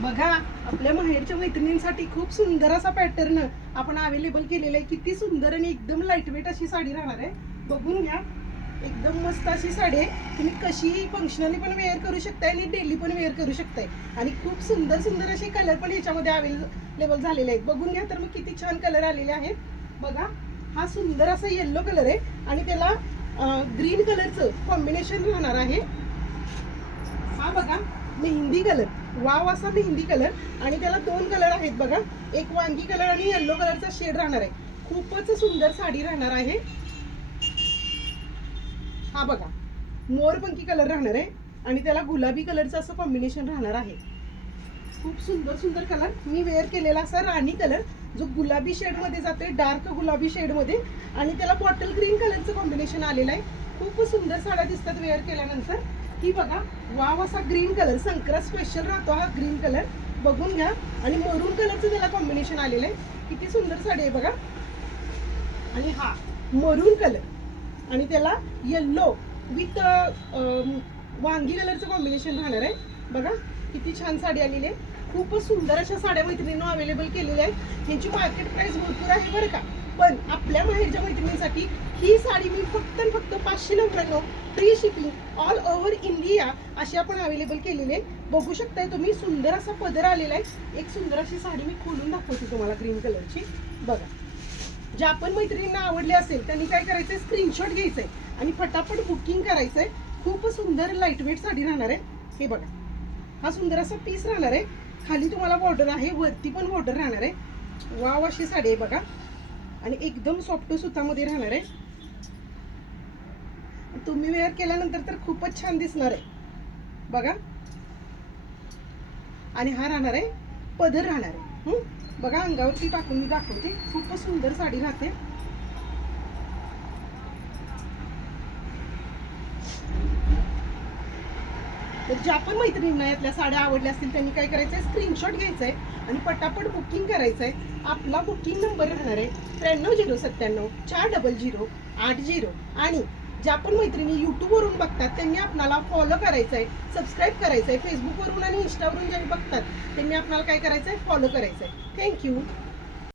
बघा, आपल्या माहेरच्या मैत्रिणींसाठी खूप सुंदर असा पॅटर्न आपण अवेलेबल केलेला आहे. किती सुंदर आणि एकदम लाईटवेट अशी साडी राहणार आहे. बघून घ्या, एकदम मस्त अशी साडी आहे. तुम्ही कशीही फंक्शनली पण वेअर करू शकताय आणि डेली पण वेअर करू शकताय. आणि खूप सुंदर सुंदर असे कलर पण ह्याच्यामध्ये अवेलेबल झालेले आहेत. बघून घ्या तर मग किती छान कलर आलेले आहेत. बघा, हा सुंदर असा येल्लो कलर आहे आणि त्याला ग्रीन कलरचं कॉम्बिनेशन राहणार आहे. हा बघा, मेहंदी कलर, वाव असा मेहंदी कलर आणि त्याला दोन कलर आहेत बघा, एक वांगी कलर आणि येल्लो कलरचा शेड राहणार आहे. खूपच सुंदर साडी राहणार आहे. हा बघा, मोरपंखी कलर राहणार आहे आणि त्याला गुलाबी कलरचं असं कॉम्बिनेशन राहणार आहे. खूप सुंदर सुंदर कलर. मी वेअर केलेला असा राणी कलर जो गुलाबी शेडमध्ये जातोय, डार्क गुलाबी शेडमध्ये, आणि त्याला बॉटल ग्रीन कलरचं कॉम्बिनेशन आलेलं आहे. खूप सुंदर साड्या दिसतात वेअर केल्यानंतर. ही बघा, वाव असा ग्रीन कलर, संक्रांत स्पेशल राहतो हा ग्रीन कलर. बघून घ्या, आणि मरून कलरचं त्याला कॉम्बिनेशन आलेलं आहे. किती सुंदर साडी आहे बघा. आणि हा मरून कलर आणि त्याला येल्लो विथ वांगी कलरचं कॉम्बिनेशन राहणार आहे. बघा किती छान साडी आलेली आहे. खूपच सुंदर अशा साड्या मैत्रिणींना अवेलेबल केलेल्या आहेत. यांची मार्केट प्राइस भरपूर आहे बरं का, पण आपल्या माहेरच्या मैत्रिणींसाठी ही साडी मी फक्त 599 free shipping all over India अशी आपण अवेलेबल केलेली आहे. बघू शकताय तुम्ही, सुंदर असा पदर आलेला आहे. एक सुंदर अशी साडी मी खोलून दाखवते तुम्हाला ग्रीन कलरची. बघा, ज्या पण मैत्रिणींना आवडली असेल त्यांनी काय करायचंय, स्क्रीनशॉट घ्यायचंय आणि फटाफट बुकिंग करायचंय. खूप सुंदर लाईटवेट साडी राहणार आहे. हे बघा, हा सुंदर असा पीस राहणार आहे. खाली तुम्हाला बॉर्डर आहे, वरती पण बॉर्डर राहणार आहे. वाव अशी साडी आहे बघा, आणि एकदम सॉफ्ट सुतामध्ये राहणार आहे. तुम्ही वेअर केल्यानंतर तर खूपच छान दिसणार आहे बघा. आणि हा राहणार आहे पदर राहणार आहे. बघा, अंगावरती टाकून मी दाखवते. खूपच सुंदर साडी राहते. तर ज्या पण मैत्रिणींना यातल्या साड्या आवडल्या असतील त्यांनी काय करायचंय, स्क्रीनशॉट घ्यायचंय आणि पटापट बुकिंग करायचंय. आपला बुकिंग नंबर राहणार आहे 930974 40080. आणि ज्या पण मैत्रिणी यूट्यूबवरून बघतात त्यांनी आपल्याला फॉलो करायचंय, सबस्क्राईब करायचंय. फेसबुकवरून आणि इंस्टावरून ज्यांनी बघतात त्यांनी आपल्याला काय करायचंय, फॉलो करायचंय. थँक्यू.